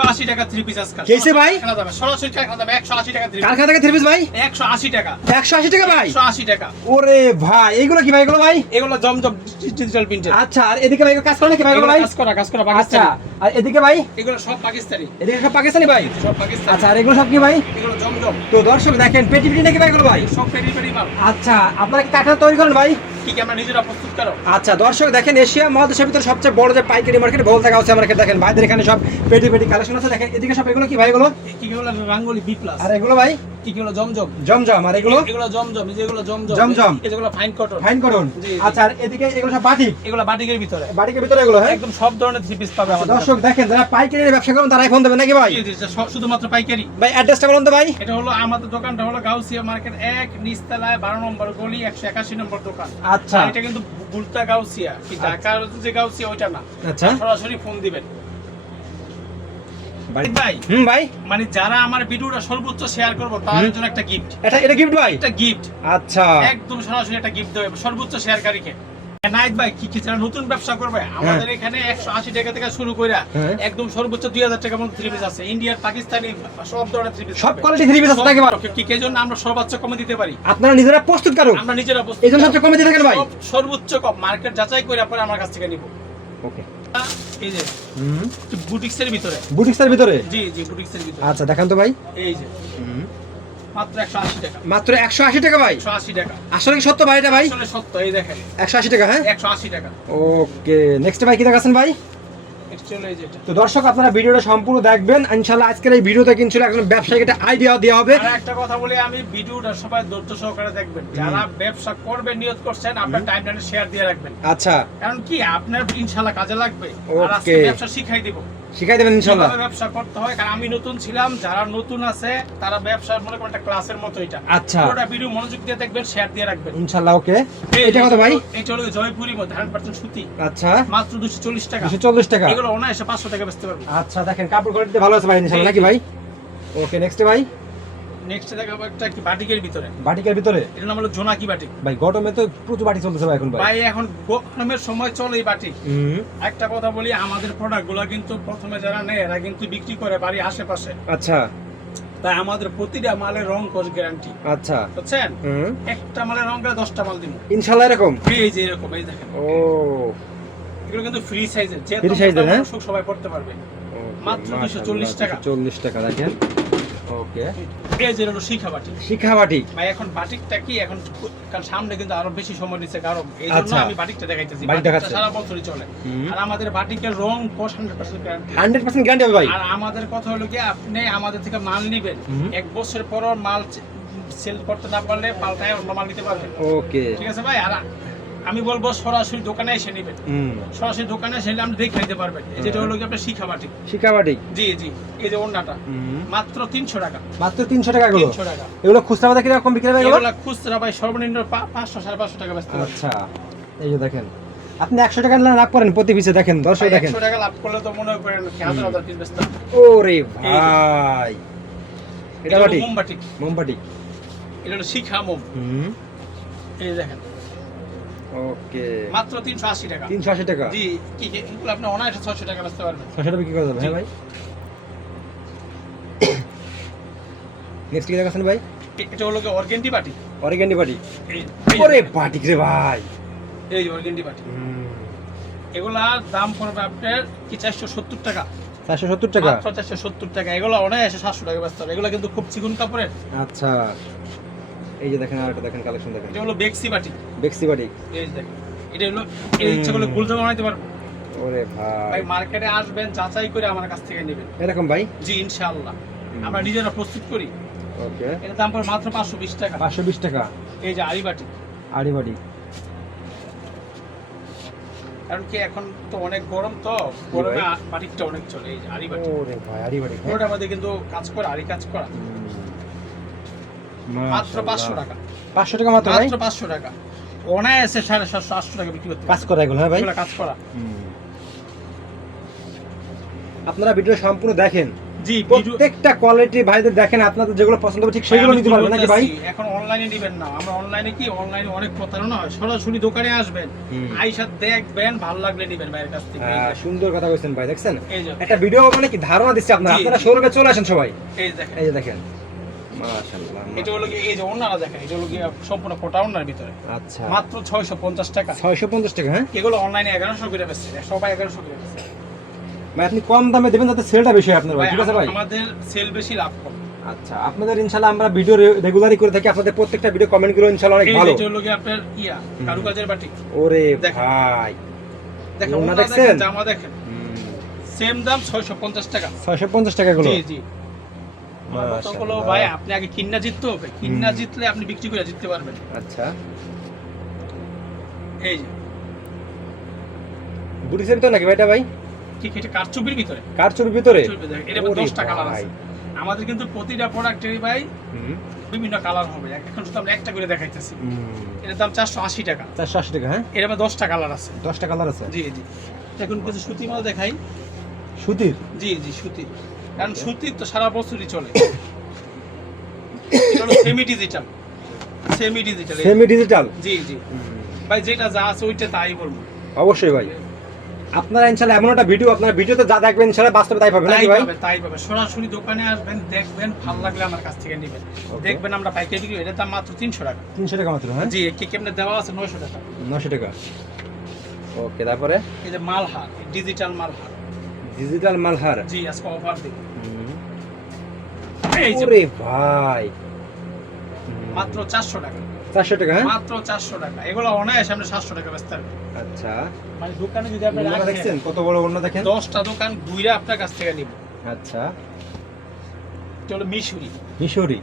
180 টাকা 3 পিস আজকাল কেসে ভাই সরাসরি কারখানা দাম 180 টাকা 3 পিস কারখানা থেকে 3 পিস ভাই 180 টাকা 180 টাকা ভাই 180 টাকা ওরে ভাই এগুলো কি ভাই এগুলো ভাই এগুলো জমজম ডিজিটাল প্রিন্টার আচ্ছা আর এদিকে ভাই কাজ করে নাকি ভাই এগুলো ভাই কাজ করা আচ্ছা পাকিস্তানি আর এদিকে ভাই এগুলো সব পাকিস্তানি এদিকে সব পাকিস্তানি ভাই সব পাকিস্তানি আচ্ছা আর এগুলো সব কি ভাই এগুলো জমজম তো দর্শক দেখেন পেটি পেটি নাকি ভাই এগুলো ভাই সব পেরি পেরি মাল আচ্ছা আপনারা কি কারখানা তৈরি করেন ভাই কি আমরা নিজেরা প্রস্তুত করো আচ্ছা দর্শক দেখেন এশিয়া মহাদেশের ভিতরে সবচেয়ে বড় যে পাইকারি মার্কেট বলতে গাউসিয়া মার্কেট দেখেন ভাইদের এখানে সব পেটি পেটি কালেকশন আছে দেখেন এদিকে সব এগুলো কি ভাই এগুলো কি হলো রাঙ্গুলি বি প্লাস আর এগুলো ভাই কি হলো জমজম জমজম আর এগুলো এগুলো জমজম যেগুলো জমজম জমজম। এগুলো ফাইন কটন ফাইন করুন জি, জি। আচ্ছা আর এদিকে এগুলো সব বাটিক এগুলো বাটিকের ভিতরে বাটিকের ভিতরে এগুলো হ্যাঁ একদম সব ধরনের থ্রি পিস পাবে আমাদের দর্শক দেখেন যারা পাইকারি ব্যবসা করেন তারাই ফোন দেবেন নাকি ভাই জি, জি, শুধুমাত্র পাইকারি ভাই অ্যাড্রেসটা বলুন তো ভাই এটা হলো আমাদের দোকানটা হলো গাউসিয়া মার্কেট 1 নিচতলায় 12 নম্বর গলি 181 নম্বর দোকান আচ্ছা আর এটা কিন্তু বুলতা গাউসিয়া কি ঢাকার যে গাউসিয়া ওইটা না আচ্ছা সরাসরি ফোন দিবেন ভাই ভাই মানে যারা আমার ভিডিওটা সর্বোচ্চ শেয়ার করবো তাদের জন্য একটা গিফট এটা গিফট ভাই একটা গিফট আচ্ছা একদম সরাসরি একটা গিফট দেবে সর্বোচ্চ শেয়ারকারীকে নাইট ভাই কি যারা নতুন ব্যবসা করবে আমাদের এখানে 180 টাকা থেকে শুরু করে একদম সর্বোচ্চ 2000 টাকা পর্যন্ত থ্রি পিস আছে ইন্ডিয়ার পাকিস্তানি সব ধরনের থ্রি পিস সব কোয়ালিটি থ্রি পিস আছে নাকি ভাই কি কে জন্য আমরা সর্বোচ্চ কমে দিতে পারি আপনারা নিজেরা প্রস্তুত করুন আমরা নিজেরা প্রস্তুত এইজন্য সবচেয়ে কমে দিয়ে থাকেন ভাই সর্বোচ্চ কম মার্কেট যাচাই করে পরে আমার কাছ থেকে নিব ওকে এই যে বুটিক্সের ভিতরে বুটিক্সের ভিতরে জি জি বুটিক্সের ভিতরে আচ্ছা দেখান তো ভাই এই যে মাত্র 180 টাকা মাত্র 180 টাকা ভাই 180 টাকা আসলে কি সত্য ভাই এটা ভাই আসলে সত্য এই দেখেন 180 টাকা হ্যাঁ 180 টাকা ওকে নেক্সট ভাই কি দেখাচ্ছেন ভাই চলে এই যে এটা তো দর্শক আপনারা ভিডিওটা সম্পূর্ণ দেখবেন ইনশাআল্লাহ আজকের এই ভিডিওতে কিন্তু একজন ব্যবসায়ীকে একটা আইডিয়া দেওয়া হবে আর একটা কথা বলি আমি ভিডিওটা সবাই ধৈর্য সহকারে দেখবেন যারা ব্যবসা করবে নিয়ত করছেন আপনার টাইমলাইনে শেয়ার দিয়ে রাখবেন আচ্ছা কারণ কি আপনার ইনশাআল্লাহ কাজে লাগবে আর আজকে ওকে ব্যবসা শিখাই দিব শিখাই দেবেন ইনশাআল্লাহ কিভাবে ব্যবসা করতে হয় কারণ আমি নতুন ছিলাম যারা নতুন আছে তারা ব্যবসা মনে করেন একটা ক্লাসের মতো এটা আচ্ছা পুরোটা ভিডিও মনোযোগ দিয়ে দেখবেন শেয়ার দিয়ে রাখবেন ইনশাআল্লাহ ওকে এটা কত ভাই এটা হলো জয়পুরি মধ্যে 100% সুতি আচ্ছা মাত্র 240 টাকা 240 টাকা এগুলো অনায়াসে 500 টাকা বেচতে পারবেন আচ্ছা দেখেন কাপড় কোয়ালিটি ভালো আছে ভাই ইনশাআল্লাহ নাকি ভাই ওকে নেক্সট ভাই নেক্সট দেখাবো একটা কি বাটিকের ভিতরে বাটিকের ভিতরে এর নাম হলো জোনাকি বাটিক ভাই গরমে তো প্রচুর বাটি চলতেছে ভাই এখন ভাই ভাই এখন গরমের সময় চলে এই বাটিক একটা কথা বলি আমাদের প্রোডাক্টগুলো কিন্তু প্রথমে যারা নেয় এরা কিন্তু বিক্রি করে বাড়ির আশেপাশে আচ্ছা তাই আমাদের প্রতিটা মালের রং কোষ গ্যারান্টি আচ্ছা বুঝছেন একটা মালের রং গেলে 10টা মাল দিব ইনশাআল্লাহ এরকম এই যে এরকম এই দেখেন ও এগুলো কিন্তু ফ্রি সাইজের যে ফ্রি সাইজের হ্যাঁ সবাই পড়তে পারবে মাত্র 240 টাকা 240 টাকা দেখেন ওকে এই যে হলো শিখা বাটিক শিখা বাটিক ভাই এখন বাটিকটা কি এখন কারণ সামনে কিন্তু আরো বেশি সময় নিচ্ছে কারণ এই জন্য আমি বাটিকটা দেখাইতেছি বাটিকটা সারা বছরই চলে আর আমাদের বাটিকের রং কোষ 100% গ্যারান্টি 100% গ্যারান্টি হবে ভাই আর আমাদের কথা হলো কি আপনি আমাদের থেকে মাল নেবেন এক বছর পর মাল সেল করতে না পারলে পাল্টায় অন্য মাল নিতে পারবেন ওকে ঠিক আছে ভাই আর আমি বলবো সরাসরি দোকানে এসে নেবেন সরাসরি দোকানে এসে আপনি দেখে নিতে পারবেন এই যেটা হলো কি আপনার শিখা বাটিক শিখা বাটিক জি জি এই যে ওন্নাটা মাত্র 300 টাকা মাত্র 300 টাকা এগুলো 300 টাকা এগুলো খুচরা বাজারে কি রকম বিক্রি হবে এগুলো এগুলো খুচরা ভাই সর্বনিম্ন 500 550 টাকা বেচতে পারবেন আচ্ছা এই যে দেখেন আপনি 100 টাকা লাভ করেন প্রতি পিসে দেখেন দর্শক দেখেন 100 টাকা লাভ করলে তো মনে করেন কি হাজার হাজার পিস বেচতে ওরে ভাই এটা বাটিক মোমবাটিক এটা হলো শিখা মোম এই দেখেন ওকে মাত্র 380 টাকা 380 টাকা জি কি এগুলো আপনি অনায়াসে 600 টাকা বেচতে পারবেন 600 টাকা কি করে যাবে হ্যাঁ ভাই নেক্সট কি দেখাছেন ভাই এটা হলো কি অর্গেন্ডি বাটিক ওরে বাটিক রে ভাই এই অর্গেন্ডি বাটিক এগুলা দাম পড়বে আপনার কি 470 টাকা 470 টাকা মাত্র 470 টাকা এগুলো অনায়াসে 700 টাকা বেচতে হবে এগুলো কিন্তু খুব চিকন কাপড়ের আচ্ছা এই যে দেখেন আরেকটা দেখেন কালেকশন দেখেন এটা হলো বেক্সি বাটিক এই যে দেখেন এটা হলো এই ইচ্ছা করলে গুলজা বানাইতে পারবো ওরে ভাই মার্কেটে আসবেন যাচাই করে আমার কাছ থেকে নেবেন এরকম ভাই জি ইনশাআল্লাহ আমরা নিজেরা প্রস্তুত করি ওকে এর দাম পড়ে মাত্র 520 টাকা 520 টাকা এই যে আড়ি বাটিক কারণ কি এখন তো অনেক গরম তো গরমে বাটিকটা অনেক চলে এই যে আড়ি বাটিক ওরে ভাই আড়ি বাটিক ওটার মধ্যে কিন্তু কাজ করে আড়ি কাজ করা মাত্র 500 টাকা 500 টাকা মাত্র ভাই মাত্র 500 টাকা অনায়াসে 750 800 টাকা বিক্রি করতে কাজ করা এগুলো হ্যাঁ ভাই এগুলো কাজ করা আপনারা ভিডিও সম্পূর্ণ দেখেন জি, প্রত্যেকটা কোয়ালিটি ভাইদের দেখেন আপনাদের যেগুলো পছন্দ হবে ঠিক সেগুলো নিতে পারবেন নাকি ভাই? এখন অনলাইনে নেবেন না, আমরা অনলাইনে অনেক প্রতারণা হয়, সরাসরি দোকানে আসবেন, আইসা দেখবেন, ভালো লাগলে নেবেন ভাইয়ের কাছ থেকে। সুন্দর কথা বলছেন ভাই, দেখছেন এই যে একটা ভিডিও মানে কি ধারণা দিচ্ছে আপনারা, আপনারা শোরুমে চলে আসেন সবাই। এই দেখেন, এই যে দেখেন মাশাআল্লাহ, এটা হলো কি, এই যে ওন্নাটা দেখেন, এটা হলো কি সম্পূর্ণ কোটা ওন্নার ভিতরে, আচ্ছা মাত্র 650 টাকা। 650 টাকা। হ্যাঁ, এগুলো অনলাইনে 1100 করে বেচছে, সবাই 1100 করে বেচছে ভাই আপনি কম দামে দেবেন যাতে সেলটা বেশি হয় আপনার ভাই, ঠিক আছে ভাই? আমাদের সেল বেশি, লাভ কম। আচ্ছা, আপনাদের ইনশাআল্লাহ আমরা ভিডিও রেগুলারই করে থাকি, আপনাদের প্রত্যেকটা ভিডিও কমেন্টগুলো ইনশাআল্লাহ অনেক ভালো। এটা হলো কি আপনার কারুকাজের বাটি। ওরে দেখেন। ভাই দেখেন, ওন্না ওন্না দেখছেন? দেখেন, জামা দেখেন, সেম দাম 650 টাকা। 650 টাকা গুলো। জি জি। কতগুলো ভাই আপনি আগে কিন্না জিততে হবে, কিন্না জিতলে আপনি বিক্রি করে জিততে পারবেন। আচ্ছা, এই যে বুটি সেম তো নাকি ভাইটা ভাই? ঠিক, এটা কারচুপির ভিতরে, কারচুপির ভিতরে। এটা 10টা কালার আছে আমাদের, কিন্তু প্রতিটা প্রোডাক্টেরই ভাই বিভিন্ন কালার হবে। এখন শুধু আমরা একটা করে দেখাইতেছি। এর দাম 480 টাকা। 480 টাকা। হ্যাঁ, এর মধ্যে 10টা কালার আছে। 10টা কালার আছে। জি জি। এখন কিছু সুতি মাল দেখাই। সুতির? জি জি, সুতির, কারণ সুতির তো সারা বছরই চলে। এটা হলো semi digital. Semi digital. Semi digital? জি জি ভাই, যেটা যা আছে ওইটা তাই বলবো। অবশ্যই ভাই, আপনারা ইনশাআল্লাহ এমন একটা ভিডিও, আপনারা ভিডিওতে যা দেখবেন ইনশাআল্লাহ বাস্তবে তাই পাবেন নাকি ভাই? তাই পাবে। সরাসরি দোকানে আসবেন, দেখবেন, ভালো লাগলে আমার কাছ থেকে নেবেন। দেখবেন আমরা পাইকারি বিক্রি, এটা দাম মাত্র 300 টাকা। 300 টাকা মাত্র? হ্যাঁ জি, কি কেমনে দেওয়া আছে 900 টাকা। 900 টাকা। ওকে, তারপরে এই যে মালহার, ডিজিটাল মালহার। ডিজিটাল মালহার? জি, আজকে অফার দিব। এই যে ওরে ভাই, মাত্র 400 টাকা। 400 টাকা? হ্যাঁ, মাত্র 400 টাকা। এগুলো অনায়াসে সামনে 700 টাকা বেচতে পারবেন। আচ্ছা, মানে দোকানে যদি আপনি ওন্নাটা রাখেন, দেখছেন কত বড় ওন্না দেখেন? 10টা দোকান ঘুরে আপনার কাছ থেকে নিব। আচ্ছা, এটা হলো মিশরি। মিশরি?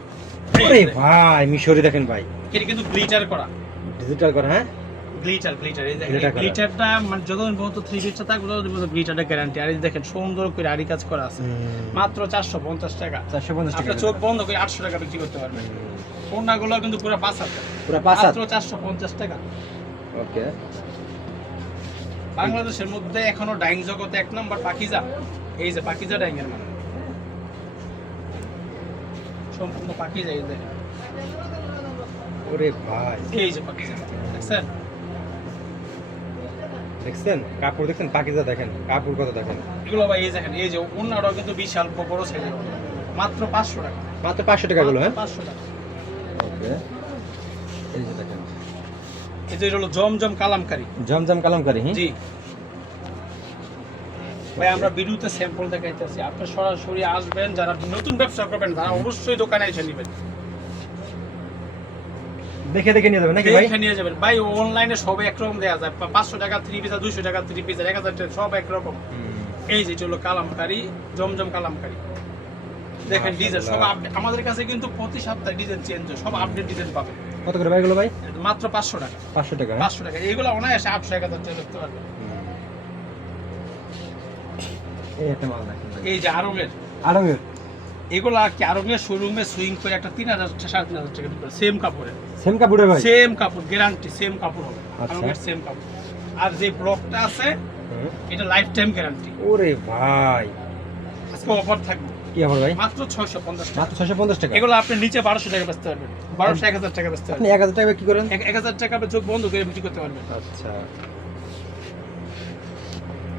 ওরে ভাই, মিশরি দেখেন ভাই, এটা কিন্তু গ্লিটার করা। ডিজিটাল করা? হ্যাঁ, গ্লিটার, এই দেখেন, Glitter করা। গ্লিটারটা মানে যতদিন পর্যন্ত 3 পিসটা থাকবে ততদিন পর্যন্ত গ্লিটারটা গ্যারান্টি। আর এই দেখেন সুন্দর করে আড়ি কাজ করা আছে, মাত্র 450 টাকা। 450 টাকা। আপনার চোখ বন্ধ করে 800 টাকা বিক্রি করতে পারবেন। কোনগুলো কিন্তু পুরো 5 পুরো 5 মাত্র 450 টাকা। ওকে, বাংলাদেশের মধ্যে এখনো ডাইং জগতে 1 নম্বর পাকিজা। এই যে পাকিজা ডাইং এর মানে সম্পূর্ণ পাকিজা। এই দেখেন, ওরে ভাই, এই যে পাকিজা দেখছেন? দেখছেন কাপড়, দেখছেন পাকিজা, দেখেন কাপড় কত দেখেন। এগুলো ভাই এই দেখেন, এই যে ওন্নাটাও কিন্তু বিশাল বড় সাইজের, মাত্র 500 টাকা। মাত্র 500 টাকা গুলো? হ্যাঁ, 500 টাকা। ওকে, এই যে দেখেন, এই যে এটা হলো জমজম কালামকারী। জমজম কালামকারী? হ্যাঁ জি ভাই, আমরা ভিডিওতে স্যাম্পল দেখাইতেছি, আপনি সরাসরি আসবেন, যারা নতুন ব্যবসা করবেন তারা অবশ্যই দোকানে এসে নেবেন, দেখে দেখে নিয়ে যাবেন নাকি ভাই? দেখে নিয়ে যাবেন ভাই। অনলাইনে সব একরকম দেওয়া যায়, 500 টাকা 3 পিস, 200 টাকা 3 পিস, 1000 টাকা সব একরকম। এই যে হলো কালামকারী, জমজম কালামকারী। দেখেন ডিজাইন সব আমাদের কাছে কিন্তু প্রতি সপ্তাহে ডিজাইন চেঞ্জ হয়, সব আপডেট ডিজাইন পাবেন। কত করে ভাই এগুলো ভাই? মাত্র 500 টাকা। 500 টাকা? 500 টাকা। এগুলো অনায়াসে 800 1000 টাকা করতে পারবেন। এই একটা মাল দেখেন ভাই, এই যে আরঙের, আরঙের? এগুলো আর কি আরঙের শোরুমে সুইং করে একটা 3000 3500 টাকা বিক্রি করে, সেম কাপড়ে, সেম কাপড়ে ভাই? সেম কাপড়, গ্যারান্টি সেম কাপড় হবে, আচ্ছা। আরঙের সেম কাপড়। আর যে ব্লকটা আছে এটা লাইফ টাইম গ্যারান্টি। ওরে ভাই, আজকে অফার থাকবে। কি খবর ভাই? মাত্র 650 টাকা। মাত্র 650 টাকা? এগুলো আপনি নিচে 1200 টাকা বেচতে পারবেন, 1200 1000 টাকা বেচতে আপনি পারবেন। 1000 টাকা কি করেন? 1000 টাকা আপনি চোখ বন্ধ করে বিক্রি করতে পারবেন। আচ্ছা,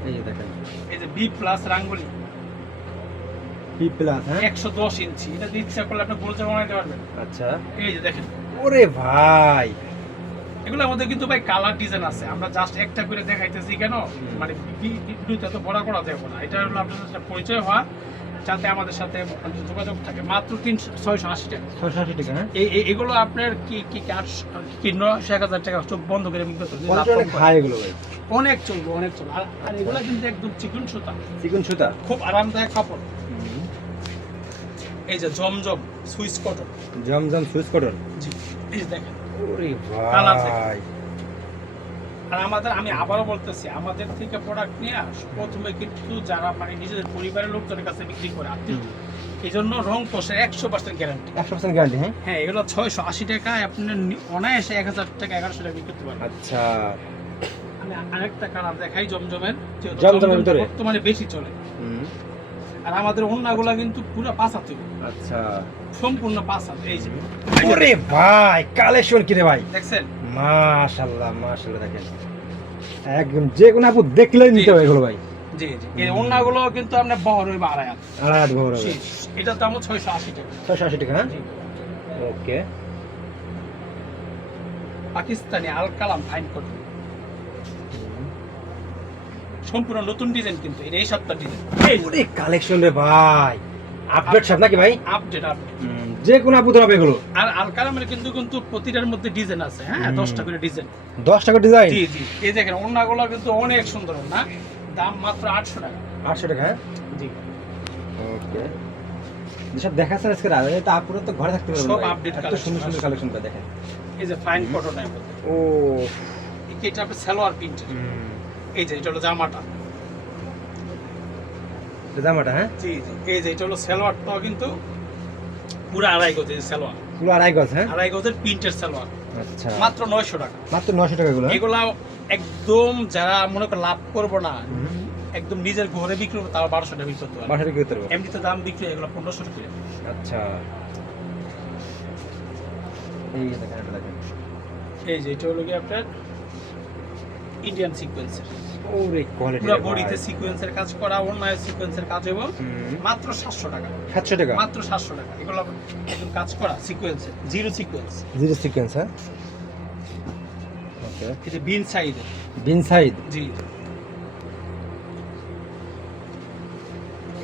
এই যে দেখেন, এই যে বি প্লাস রাঙ্গুলি পি প্লাস? হ্যাঁ, 110 ইঞ্চি, এটা দিয়ে ইচ্ছা করলে আপনি গোলচা বানাইতে পারবেন। আচ্ছা, এই যে দেখেন, ওরে ভাই, এগুলো আমাদের কিন্তু ভাই কালার ডিজাইন আছে, আমরা জাস্ট একটা করে দেখাইতেছি কেন, মানে ভিডিওতে এত বড় করা যাবে না। এটা হলো আপনাদের সাথে পরিচয় হওয়া, যাতে আমাদের সাথে যোগাযোগ থাকে। মাত্র 680 টাকা। 680 টাকা? হ্যাঁ, এগুলো আপনার কি 900 1000 টাকা চোখ বন্ধ করে বিক্রি করতে হবে। কোয়ালিটি অনেক হাই এগুলো ভাই, অনেক চলবে, অনেক চলবে। আর এগুলো কিন্তু একদম চিকন সুতা, চিকন সুতা, খুব আরামদায়ক কাপড়। এই যে জমজম সুইস কটন, জমজম সুইস কটন? জি, এই যে দেখেন। ওরে কালার ভাই, আর আমি আবারও বলতেছি, আমাদের থেকে প্রোডাক্ট নিয়ে প্রথমে কিন্তু যারা মানে নিজেদের পরিবারের লোকজনের কাছে বিক্রি করে আত্মীয়, এই জন্য রং কোষে 100% গ্যারান্টি। 100% গ্যারান্টি? হ্যাঁ, হ্যাঁ, এগুলো 680 টাকায় আপনি অনায়াসে 1000 টাকা 1100 টাকা বিক্রি করতে পারবেন। আচ্ছা, আমি আরেকটা কালার দেখাই জমজমের, যেহেতু জমজমের ভিতরে বর্তমানে বেশি চলে। আর আমাদের ওন্নাগুলা কিন্তু পুরো 5 হাত, আচ্ছা সম্পূর্ণ 5 হাত। এই যে ওরে ভাই কালেকশন কি রে ভাই, দেখছেন, মাশাআল্লাহ মাশাআল্লাহ, দেখেন একদম যে কোনো আপু দেখলেই নিতে হবে এগুলো ভাই। জি জি, এই ওন্নাগুলো কিন্তু আপনার বহর হইবে 2.5 হাত। আড়াই ঘর হবে, এটার দাম 680 টাকা। 680 টাকা, হ্যাঁ জি। ওকে। পাকিস্তানি আল কালাম ফাইন কটন, সম্পূর্ণ নতুন ডিজাইন, কিন্তু এটা এই সপ্তাহ ডিজাইন। ওরে কালেকশন রে ভাই, আপডেট সব নাকি ভাই? Update update. যে কোনো আপু ধরবে এগুলো। আর আল কালামের কিন্তু প্রতিটার মধ্যে ডিজাইন আছে, হ্যাঁ 10টা করে ডিজাইন। 10 টাকা ডিজাইন? জি জি, এই দেখেন ওন্নাগুলো কিন্তু অনেক সুন্দর ওন্না, দাম মাত্র 800 টাকা। 800 টাকা, হ্যাঁ জি, ওকে। যেসব দেখাচ্ছেন আজকে আর এটা আপুরা তো ঘরে থাকতে পারবে সব ভাই। update এত collection সুন্দর সুন্দর আছে। কালেকশন পা দেখেন। এই যে ফাইন কটনের মধ্যে, ও এটা আপনার সালোয়ার প্রিন্ট। এই যে এটা হলো জামাটা। জামাটা, হ্যাঁ জি জি, এই যে এটা হলো সালোয়ারটাও কিন্তু পুরো 2.5 গজের সালোয়ার, পুরো আড়াই গজ, হ্যাঁ 2.5 গজের প্রিন্টের সালোয়ার, আচ্ছা মাত্র 900 টাকা। মাত্র 900 টাকা এগুলো, হ্যাঁ? এগুলা একদম যারা মনে করে লাভ করবো না, একদম নিজের ঘরে বিক্রি করবো, তাও 1200 টাকা বিক্রি করতে পারবে। বাসায় বিক্রি করতে পারবো, এমনিতে দাম বিক্রি হয় এগুলো 1500 টাকা। আচ্ছা। এই দেখেন এটা দেখেন, এই যে এটা হলো কি আপনার ইন্ডিয়ান সিকোয়েন্সের, ওরে কোয়ালিটি পুরো বডিতে সিকোয়েন্সের কাজ করা, অন্যায় সিকোয়েন্সের কাজ, এবং মাত্র 700 টাকা। 700 টাকা মাত্র 700 টাকা। এগুলো একদম কাজ করা সিকোয়েন্সের, জিরো সিকোয়েন্স। জিরো সিকোয়েন্স, হ্যাঁ ওকে। এটা বিন সাইডে, বিন সাইড, জি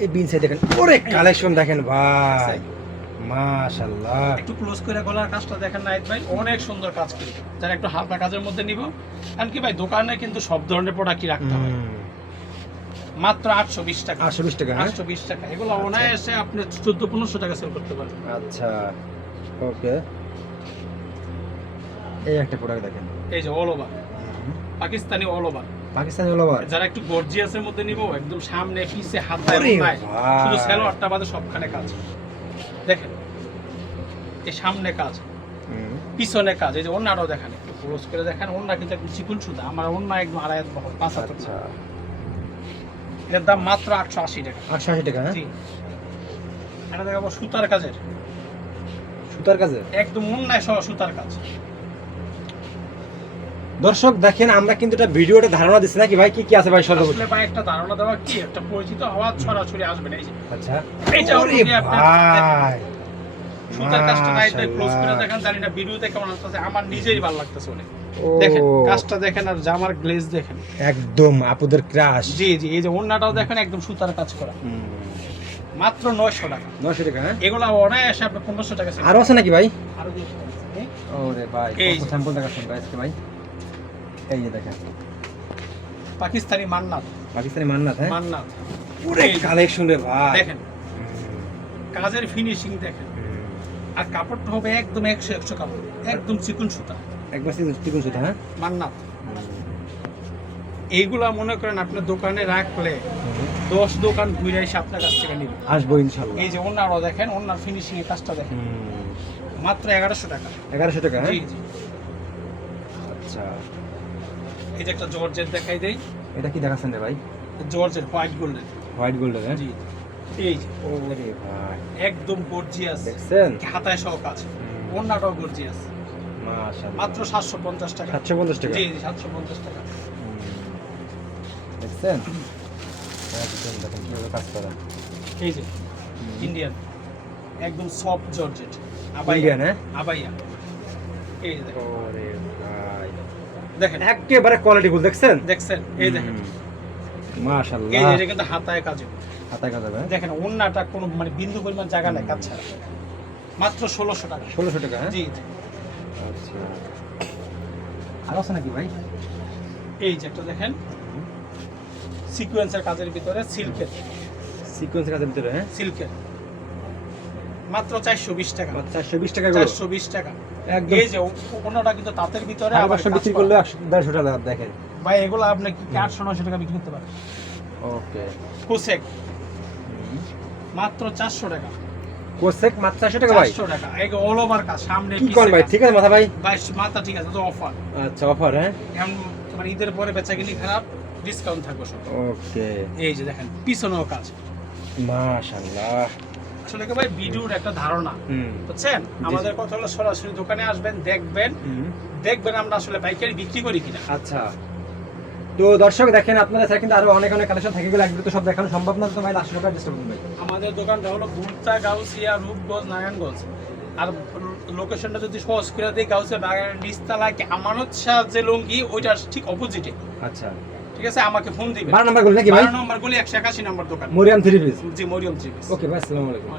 এই বিন সাইড দেখেন, ওরে কালেকশন দেখেন ভাই, মাশাআল্লাহ। একটু ক্লোজ করে গলার কাজটা দেখেন নাইট ভাই, অনেক সুন্দর কাজ করে। যারা একটু হালকা কাজের মধ্যে নিব, কারণ কি ভাই দোকানে কিন্তু সব ধরনের প্রোডাক্টই রাখতে হয়। মাত্র 820 টাকা। 820 টাকা, হ্যাঁ 820 টাকা। এগুলো অনায়াসে আপনি 1400-1500 টাকা সেল করতে পারবেন। আচ্ছা ওকে। এই একটা প্রোডাক্ট দেখেন, এই যে all over Pakistani all over, Pakistani হলো ভাই, যারা একটু গর্জিয়াসের মধ্যে নিব, একদম সামনে পিছে হাতায় ওরে নাই, ভাই। শুধু সালোয়ারটা বাদে সবখানে কাজ। দেখেন এই সামনে কাজ, পিছনে কাজ, এই যে ওন্নাটাও দেখেন, একটু ক্লোজ করে দেখেন, ওন্না কিন্তু একদম চিকুন সুতা, আমার ওন্না একদম 2.5 বহর, 5 হাত। আচ্ছা এর দাম মাত্র 880 টাকা। 880 টাকা, হ্যাঁ জি, এটা দেখাবো সুতার কাজের, সুতার কাজে। একদম অন্যায় সহ সুতার কাজ। দর্শক দেখেন, আমরা কিন্তু এটা ভিডিওটা ধারণা দিচ্ছি নাকি ভাই, কি কি আছে ভাই সর্বোচ্চ? আসলে ভাই একটা ধারণা দেওয়া কি, একটা পরিচিত হওয়া ছড়াছড়ি আসবে না। এই যে আচ্ছা এইটা হলো ওরে কি আপনার ভাই, সুতার কাজটা নাই তাই ক্লোজ করে মাশাআল্লাহ। দেখেন, জানি না ভিডিওতে কেমন আসছে, আমার নিজেই ভালো লাগতেছে অনেক। ও, দেখেন কাজটা দেখেন, আর জামার গ্লেজ দেখেন, একদম আপুদের ক্রাশ। জি জি, এই যে ওন্নাটাও দেখেন, একদম সুতার কাজ করা, মাত্র 900 টাকা। 900 টাকা, হ্যাঁ এগুলো অনায়াসে আপনি 1500 টাকা sell আরো আছে নাকি ভাই? আরো কিছু আছে। ওরে ভাই, এই কত স্যাম্পল দেখাচ্ছেন ভাই আজকে ভাই। এই যে দেখেন পাকিস্তানি মান্নাত, পাকিস্তানি মান্নাত, হ্যাঁ মান্নাত পুরো কালেকশন রে ভাই, দেখেন কাজের ফিনিশিং দেখেন, আর কাপড়টা হবে একদম 100 কাপড়, একদম চিকন সুতা, একবার চিকন সুতা, হ্যাঁ মান্নাত। এইগুলা মনে করেন আপনার দোকানে রাখলে 10 দোকান ঘুরে এসে আপনার কাছ থেকে নিবে। আসবো ইনশাআল্লাহ। এই যে ওনারও দেখেন, ওনার ফিনিশিং এর কাজটা দেখেন, মাত্র 1100 টাকা। 1100 টাকা, হ্যাঁ জি জি, আচ্ছা। এই যে একটা জর্জেট দেখাই দেই, এটা কি দেখাচ্ছেন রে ভাই? জর্জেট হোয়াইট গোল্ডেন, হোয়াইট গোল্ডের, হ্যাঁ জি এই যে ওরে ভাই একদম গর্জিয়াস, দেখছেন, হাতায় সহ কাজ, ওনাটাও গর্জিয়াস, মাশাআল্লাহ। মাত্র 750 টাকা। 750 টাকা, জি জি, 750 টাকা। দেখছেন একদম দেখেন কিভাবে কাজ করা। এই যে ইন্ডিয়ান একদম সফট জর্জেট আবাইয়া, ইন্ডিয়ান, হ্যাঁ আবাইয়া। এই যে দেখেন, ওরে ভাই দেখেন একেবারে কোয়ালিটি ফুল, দেখছেন দেখছেন, এই দেখেন, মাশাআল্লাহ। এই যে এটা কিন্তু হাতায় কাজে, হাতায় কাজ হবে, হ্যাঁ দেখেন ওন্নাটা কোনো মানে বিন্দু পরিমাণ জায়গা নাই কাজ ছাড়া, মাত্র 1600 টাকা। 1600 টাকা, হ্যাঁ জি জি, আচ্ছা। আর আছে নাকি ভাই? এই যে একটা দেখেন সিকোয়েন্সের কাজের ভিতরে সিল্কের, সিকোয়েন্স কাজের ভিতরে, হ্যাঁ সিল্কের মাত্র 420 টাকা। মাত্র 420 টাকা গুলো, 420 টাকা। একদম। এই যে ওনাটা কিন্তু তাঁতের ভিতরে আবার 500 কাজ বিক্রি করা। করলে 150 টাকা লাভ, দেখেন। ভাই এগুলো আপনি কি 800-900 টাকা বিক্রি করতে পারেন। ওকে, কোসেক মাত্র 400 টাকা। কোসেক মাত্র 400 টাকা ভাই, 400 টাকা। এই অল ওভার কাজ, সামনে কি পিছে কোন ভাই? কাজ। ঠিক আছে মাথা ভাই, ভাই মাথা ঠিক আছে, তো অফার। আচ্ছা অফার, হ্যাঁ এখন মানে ঈদের পরে বেচাকিনি খারাপ, ডিসকাউন্ট থাকবে সব। ওকে। এই যে দেখেন পিছনেও কাজ, মাশাআল্লাহ। আসলে কি ভাই ভিডিওর একটা ধারণা, হুম বুঝছেন? আমাদের কথা হলো সরাসরি দোকানে আসবেন, দেখবেন আমরা আসলে পাইকারি বিক্রি করি কিনা। আচ্ছা, তো দর্শক দেখেন আপনারা স্যার কিন্তু আরো অনেক অনেক কালেকশন থাকে, গেলে একদম তো সব দেখানো সম্ভব না, তো ভাই লাস্ট টাকা ডিসকাউন্ট করবেন। আমাদের দোকানটা হলো ভুলতা, গাউসিয়া, রূপগঞ্জ, নারায়ণগঞ্জ। আর লোকেশনটা যদি সহজ করে দিই, গাউসিয়া বাগানের নিচতলায় আমানত শাহ যে লুঙ্গি, ওইটার ঠিক অপোজিটে। আচ্ছা ঠিক আছে, আমাকে ফোন দিবেন। 12 নাম্বার গুলো নাকি ভাই? 12 নম্বর গলি 181 নম্বর দোকান। Mariam three piece. জি, মরিয়ম থ্রি পিস। ওকে ভাই, আসসালামু আলাইকুম।